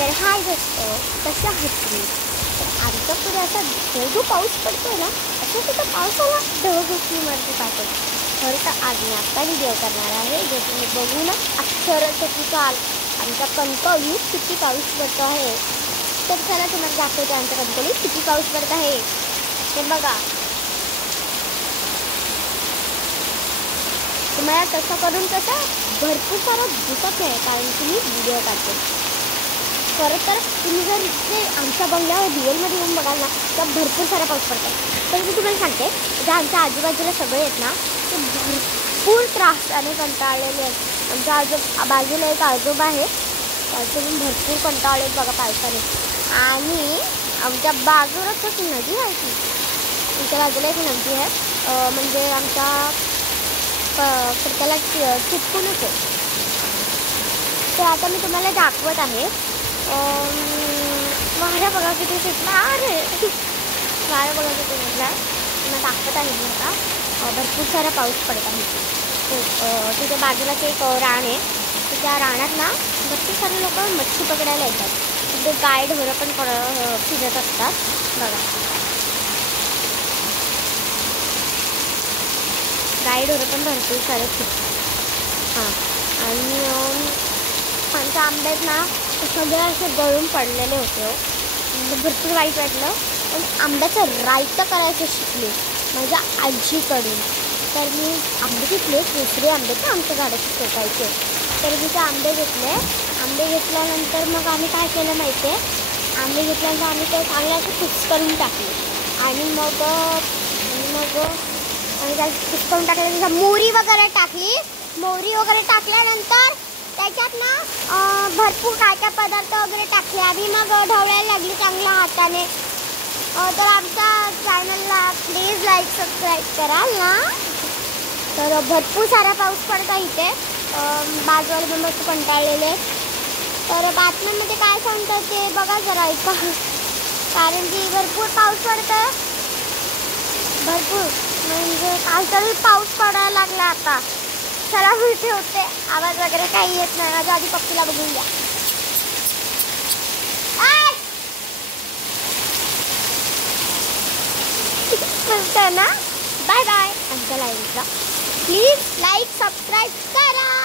तर हाय दोस्तो, कशा आहात तुम्ही? तर आमच्याकडे असा धो पाऊस पडतोय ना, असं तिथं पावसाला ढगफुटीवरती पाठवतो. खरं तर आज मी आत्ता व्हिडिओ करणार आहे, जे तुम्ही बघू ना आश्चर्यचकित आमच्या कणकवलीत किती पाऊस पडतो आहे. तर चला तुम्हाला दाखवते आमच्या कणकवलीत किती पाऊस पडत आहे ते बघा. तुम्हाला तसं करून कसं भरपूर सारं दिसत नाही, कारण की मी व्हिडिओ काढते. खरं तर तुम्ही जर इथे आमच्या बंगल्यावर रिअलमध्ये येऊन बघाल ना, तर भरपूर सारा पाऊस पडतो. तर मी तुम्हाला सांगते, जे आमच्या आजूबाजूला सगळे आहेत ना, ते भरपूर त्रासाने कंटाळलेले आहेत. आमच्या बाजूला एक आजोबा आहे, त्यातून भरपूर कंटाळले बघा पावसाने. आणि आमच्या बाजूलाच एक नदी आहे, ती आमच्या बाजूला एक नदी आहे, म्हणजे आमच्या त्याला चिटकूनच आहे. तर आता मी तुम्हाला दाखवत आहे. वारा बघा किती सुटला, अरे वारा बघा किती सुटला. तुम्हाला दाखवत आहे मी आता. भरपूर सारा पाऊस पडत आहे. तिथे बाजूलाच एक रान आहे, त्या रानात ना भरपूर सारे लोक मच्छी पकडायला येतात. तिथे गाय ढोरं पण फिरत असतात बघा. गाय ढोरं पण भरपूर सारे फिरतात. आणि आमच्या आंब्यात ना सगळे असे गळून पडलेले होते. भरपूर वाईट वाटलं. पण आंब्याचं रायतं करायचं शिकले माझ्या आजीकडून. तर मी आंबे घेतले, दुसरे आंबे तर आमच्या झाडाचे शेकायचे. तर मी ते आंबे घेतले. आंबे घेतल्यानंतर मग आम्ही काय केलं माहिती आहे, आंबे घेतल्यानंतर आम्ही ते चांगले असे फिक्स करून टाकले. आणि मग त्याला फिक्स करून टाकले. त्याच्यात मोहरी वगैरे टाकली. मोहरी वगैरे टाकल्यानंतर त्याच्यात ना भरपूर काय काय पदार्थ वगैरे टाकले. आधी मग ढवळायला लागली चांगल्या हाताने. तर आमच्या चॅनलला प्लीज लाईक सबस्क्राईब कराल ना. तर भरपूर सारा पाऊस पडत आहे इथे. बाजूला पण मस्त कंटाळलेले. तर बातम्यांमध्ये काय सांगतात ते बघा जरा ऐका, कारण की भरपूर पाऊस पडतं. भरपूर म्हणजे काल तरी पाऊस पडायला लागला. आता चला मी ठेवते, आवाज वगैरे काही येत नाही. माझ्या आधी पक्षीला बघून द्या. ना बाय बाय. आमच्या लाईव्हला प्लीज लाईक सबस्क्राईब करा.